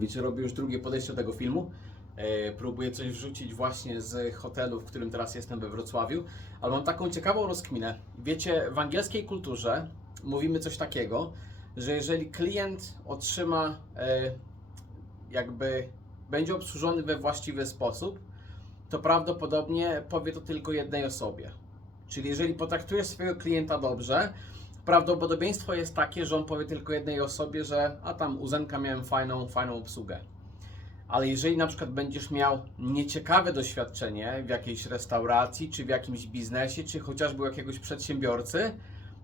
Wiecie, robię już drugie podejście do tego filmu. E, próbuję coś wrzucić właśnie z hotelu, w którym teraz jestem we Wrocławiu, ale mam taką ciekawą rozkminę. Wiecie, w angielskiej kulturze mówimy coś takiego, że jeżeli klient otrzyma, e, jakby będzie obsłużony we właściwy sposób, to prawdopodobnie powie to tylko jednej osobie. Czyli jeżeli potraktujesz swojego klienta dobrze, prawdopodobieństwo jest takie, że on powie tylko jednej osobie, że a tam u Zenka miałem fajną, fajną obsługę. Ale jeżeli na przykład będziesz miał nieciekawe doświadczenie w jakiejś restauracji, czy w jakimś biznesie, czy chociażby u jakiegoś przedsiębiorcy,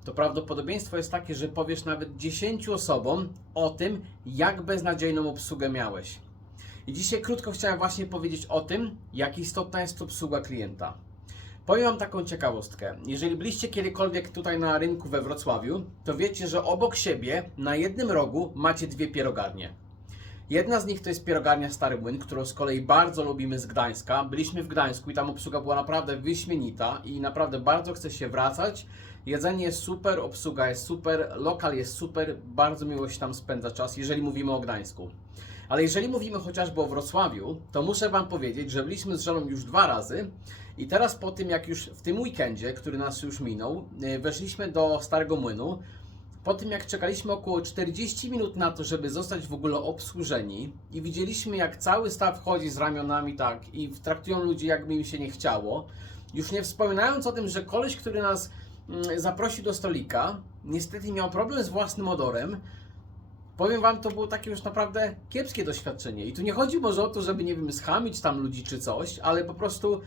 to prawdopodobieństwo jest takie, że powiesz nawet 10 osobom o tym, jak beznadziejną obsługę miałeś. I dzisiaj krótko chciałem właśnie powiedzieć o tym, jak istotna jest obsługa klienta. Powiem Wam taką ciekawostkę. Jeżeli byliście kiedykolwiek tutaj na rynku we Wrocławiu, to wiecie, że obok siebie na jednym rogu macie dwie pierogarnie. Jedna z nich to jest pierogarnia Stary Młyn, którą z kolei bardzo lubimy z Gdańska. Byliśmy w Gdańsku i tam obsługa była naprawdę wyśmienita i naprawdę bardzo chce się wracać. Jedzenie jest super, obsługa jest super, lokal jest super, bardzo miło się tam spędza czas, jeżeli mówimy o Gdańsku. Ale jeżeli mówimy chociażby o Wrocławiu, to muszę Wam powiedzieć, że byliśmy z żoną już dwa razy i teraz po tym, jak już w tym weekendzie, który nas już minął, yy, weszliśmy do Starego Młynu, po tym jak czekaliśmy około 40 minut na to, żeby zostać w ogóle obsłużeni i widzieliśmy jak cały staw chodzi z ramionami tak i traktują ludzi jakby im się nie chciało, już nie wspominając o tym, że koleś, który nas mm, zaprosił do stolika, niestety miał problem z własnym odorem, Powiem wam, to było takie już naprawdę kiepskie doświadczenie. I tu nie chodzi może o to, żeby, nie wiem, schamić tam ludzi czy coś, ale po prostu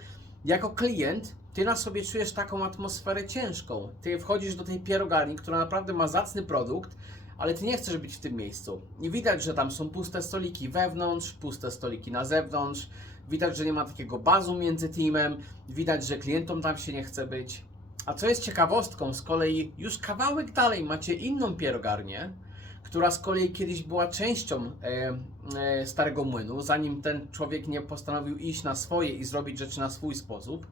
jako klient ty na sobie czujesz taką atmosferę ciężką. Ty wchodzisz do tej pierogarni, która naprawdę ma zacny produkt, ale ty nie chcesz być w tym miejscu. I widać, że tam są puste stoliki wewnątrz, puste stoliki na zewnątrz. Widać, że nie ma takiego bazu między teamem. Widać, że klientom tam się nie chce być. A co jest ciekawostką, z kolei już kawałek dalej macie inną pierogarnię, która z kolei kiedyś była częścią e, e, Starego Młynu, zanim ten człowiek nie postanowił iść na swoje i zrobić rzeczy na swój sposób.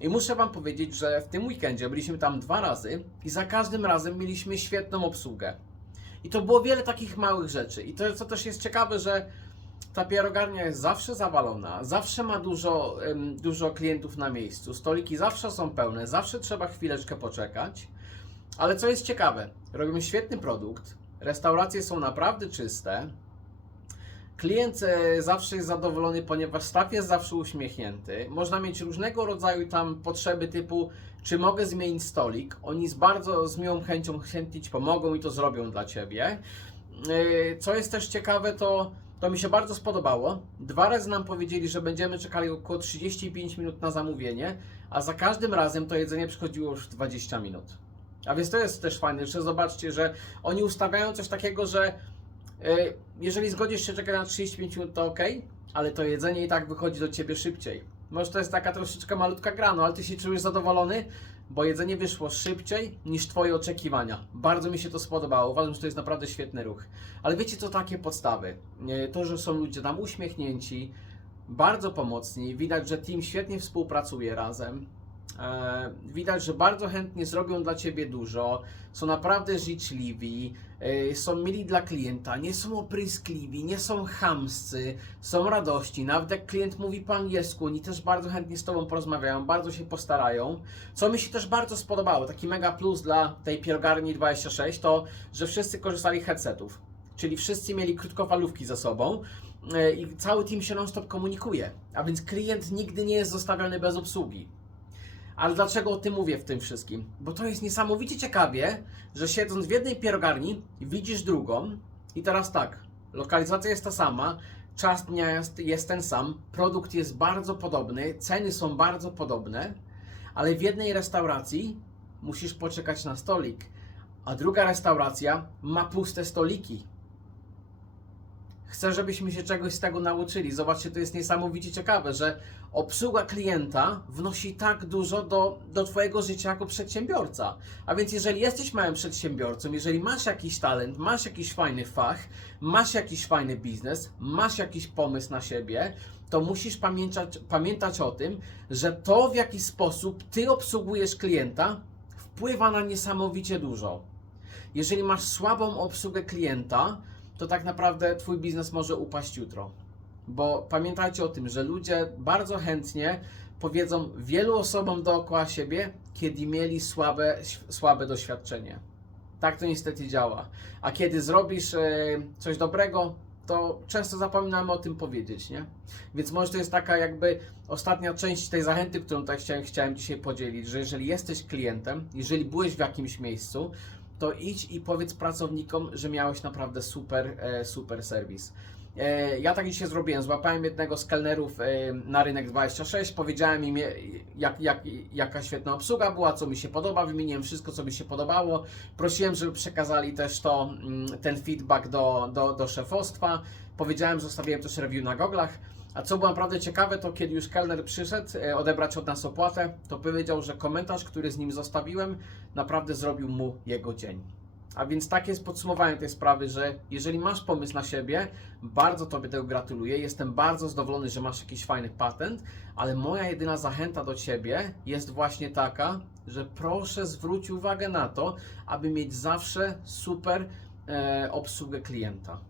I muszę Wam powiedzieć, że w tym weekendzie byliśmy tam dwa razy i za każdym razem mieliśmy świetną obsługę. I to było wiele takich małych rzeczy. I to, co też jest ciekawe, że ta pierogarnia jest zawsze zawalona, zawsze ma dużo, dużo klientów na miejscu, stoliki zawsze są pełne, zawsze trzeba chwileczkę poczekać. Ale co jest ciekawe, robimy świetny produkt, restauracje są naprawdę czyste, klient e, zawsze jest zadowolony, ponieważ staw jest zawsze uśmiechnięty. Można mieć różnego rodzaju tam potrzeby typu, czy mogę zmienić stolik. Oni z bardzo z miłą chęcią chętnie Ci pomogą i to zrobią dla Ciebie. E, Co jest też ciekawe, to, to mi się bardzo spodobało. Dwa razy nam powiedzieli, że będziemy czekali około 35 minut na zamówienie, a za każdym razem to jedzenie przychodziło już w 20 minut. A więc to jest też fajne, że zobaczcie, że oni ustawiają coś takiego, że e, jeżeli zgodzisz się czekać na 35 minut, to ok, ale to jedzenie i tak wychodzi do ciebie szybciej. Może to jest taka troszeczkę malutka gra, no ale ty się czujesz zadowolony, bo jedzenie wyszło szybciej niż twoje oczekiwania. Bardzo mi się to spodobało, uważam, że to jest naprawdę świetny ruch. Ale wiecie co, takie podstawy. E, To, że są ludzie tam uśmiechnięci, bardzo pomocni, widać, że team świetnie współpracuje razem. E, Widać, że bardzo chętnie zrobią dla Ciebie dużo, są naprawdę życzliwi, e, są mili dla klienta, nie są opryskliwi, nie są chamscy, są radości. Nawet jak klient mówi po angielsku, oni też bardzo chętnie z Tobą porozmawiają, bardzo się postarają. Co mi się też bardzo spodobało, taki mega plus dla tej pierogarni 26, to, że wszyscy korzystali headsetów. Czyli wszyscy mieli krótkofalówki ze sobą e, i cały team się non-stop komunikuje. A więc klient nigdy nie jest zostawiony bez obsługi. Ale dlaczego o tym mówię w tym wszystkim? Bo to jest niesamowicie ciekawie, że siedząc w jednej pierogarni widzisz drugą i teraz tak, lokalizacja jest ta sama, czas dnia jest, jest ten sam, produkt jest bardzo podobny, ceny są bardzo podobne, ale w jednej restauracji musisz poczekać na stolik, a druga restauracja ma puste stoliki. Chcę, żebyśmy się czegoś z tego nauczyli. Zobaczcie, to jest niesamowicie ciekawe, że obsługa klienta wnosi tak dużo do, do Twojego życia jako przedsiębiorca. A więc, jeżeli jesteś małym przedsiębiorcą, jeżeli masz jakiś talent, masz jakiś fajny fach, masz jakiś fajny biznes, masz jakiś pomysł na siebie, to musisz pamiętać, pamiętać o tym, że to, w jaki sposób Ty obsługujesz klienta, wpływa na niesamowicie dużo. Jeżeli masz słabą obsługę klienta, to tak naprawdę Twój biznes może upaść jutro. Bo pamiętajcie o tym, że ludzie bardzo chętnie powiedzą wielu osobom dookoła siebie, kiedy mieli słabe, słabe doświadczenie. Tak to niestety działa. A kiedy zrobisz e, coś dobrego, to często zapominamy o tym powiedzieć, nie? Więc może to jest taka jakby ostatnia część tej zachęty, którą tutaj chciałem, chciałem dzisiaj podzielić, że jeżeli jesteś klientem, jeżeli byłeś w jakimś miejscu, to idź i powiedz pracownikom, że miałeś naprawdę super, e, super serwis. E, Ja tak dzisiaj zrobiłem. Złapałem jednego z kelnerów e, na rynek 26, powiedziałem im, je- jak, jak, jaka świetna obsługa była, co mi się podoba, wymieniłem wszystko, co mi się podobało. Prosiłem, żeby przekazali też to, mm, ten feedback do, do, do szefostwa. Powiedziałem, zostawiłem też review na goglach. A co było naprawdę ciekawe, to kiedy już kelner przyszedł e, odebrać od nas opłatę, to powiedział, że komentarz, który z nim zostawiłem, naprawdę zrobił mu jego dzień. A więc takie jest podsumowanie tej sprawy, że jeżeli masz pomysł na siebie, bardzo Tobie tego gratuluję. Jestem bardzo zadowolony, że masz jakiś fajny patent, ale moja jedyna zachęta do Ciebie jest właśnie taka, że proszę zwróć uwagę na to, aby mieć zawsze super e, obsługę klienta.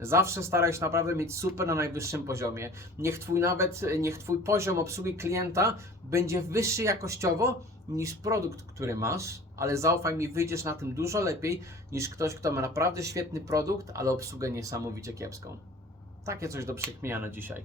Zawsze staraj się naprawdę mieć super na najwyższym poziomie. Niech twój nawet, niech twój poziom obsługi klienta będzie wyższy jakościowo niż produkt, który masz, ale zaufaj mi, wyjdziesz na tym dużo lepiej niż ktoś, kto ma naprawdę świetny produkt, ale obsługę niesamowicie kiepską. Takie coś do przekminiania dzisiaj.